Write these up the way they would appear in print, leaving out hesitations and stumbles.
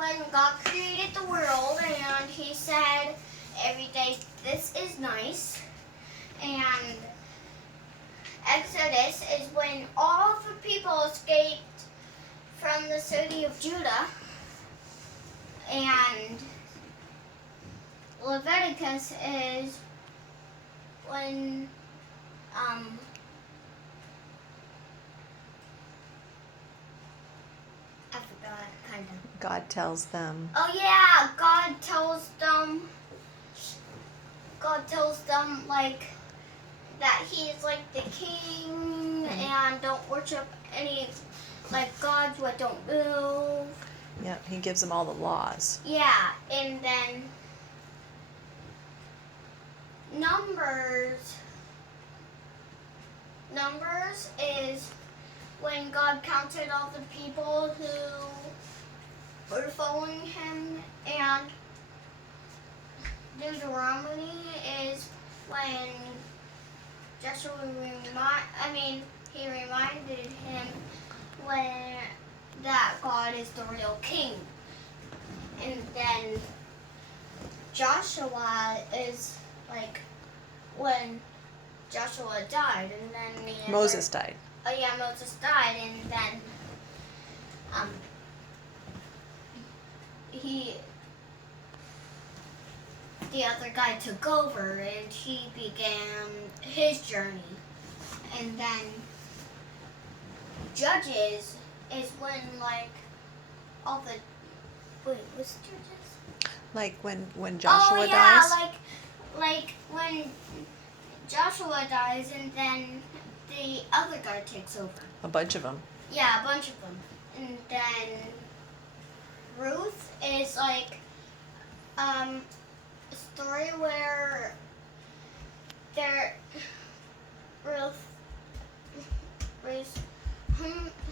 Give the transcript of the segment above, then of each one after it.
when God created the world and he said every day, this is nice. And Exodus is when all the people escaped from the city of Judah. And Leviticus is when I forgot, kind of. God tells them. Oh yeah, God tells them like that he's like the king and don't worship any like gods what don't move. Yeah, he gives them all the laws. Yeah, and then Numbers is when God counted all the people who were following him, and Deuteronomy is when Joshua he reminded him when that God is the real king. And then Joshua is like when Joshua died, and then Moses died. Oh yeah, Moses died, and then the other guy took over, and he began his journey. And then Judges is when like all the what's Judges? Like when Joshua oh yeah, dies. like when Joshua dies, and then the other guy takes over. A bunch of them. Yeah, a bunch of them. And then Ruth is like a story where Ruth's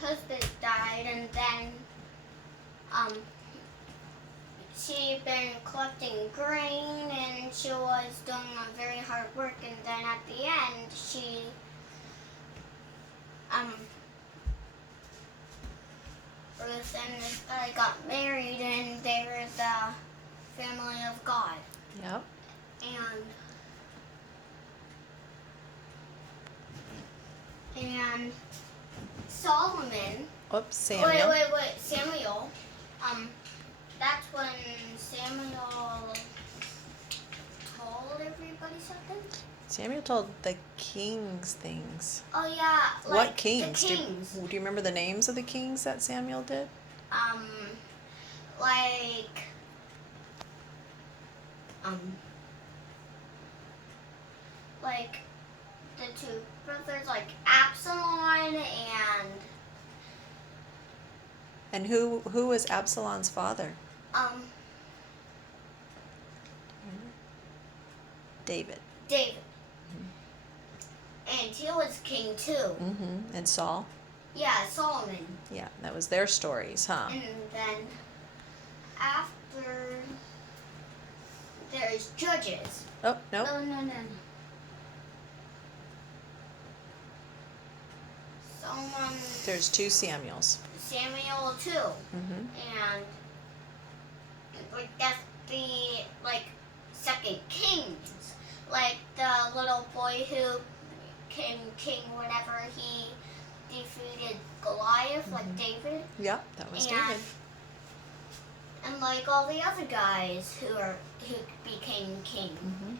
husband died, and then she'd been collecting grain, and she was doing very hard work, and then at the end she Ruth and this guy got married, and they were the family of God. Yep. And Solomon. Oops, Samuel. Wait, Samuel. That's when Samuel told everybody something. Samuel told the kings things. Oh yeah, like what kings? The kings. Do you remember the names of the kings that Samuel did? Like the two brothers, like Absalom And who was Absalom's father? David. David. And he was king too. Mm-hmm. And Saul? Yeah, Solomon. Yeah, that was their stories, huh? And then after there's Judges. Oh, no. No. There's two Samuels. Samuel too. Mm-hmm. And that's the second kings. Like the little boy who became king whenever he defeated Goliath, like David. Yeah, that was David. And like all the other guys who became king. Mm-hmm.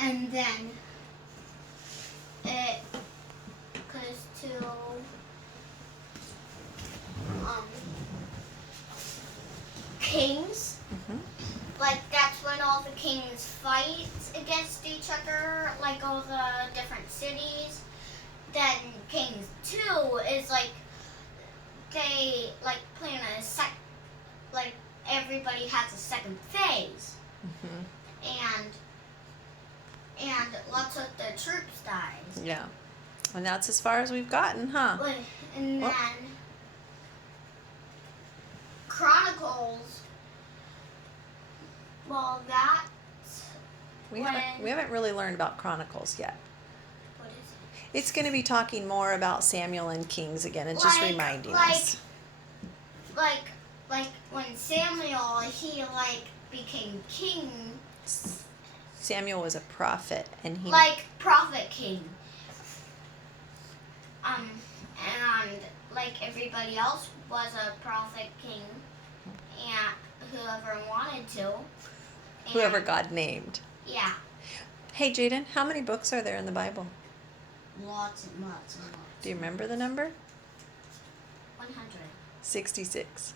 And then it goes to kings. Mm-hmm. Like that's when all the kings fight against each other, like all the different cities. Then Kings 2 is like they plan everybody has a second phase. Mm-hmm. And lots of the troops dies. Yeah. And that's as far as we've gotten, huh? And then Chronicles. Well, that's we haven't really learned about Chronicles yet. What is it? It's going to be talking more about Samuel and Kings again. It's just reminding us. like when Samuel he like became king, Samuel was a prophet, and he like prophet king. And like everybody else was a prophet king, and whoever wanted to. And, whoever God named. Yeah. Hey, Jaden, how many books are there in the Bible? Lots and lots and lots. Do you remember the number? 100. 66.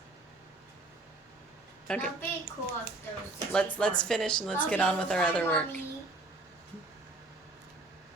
Okay. That'd be cool if there was 64. Let's finish and let's Love get on you. with our Bye, other work. Mommy.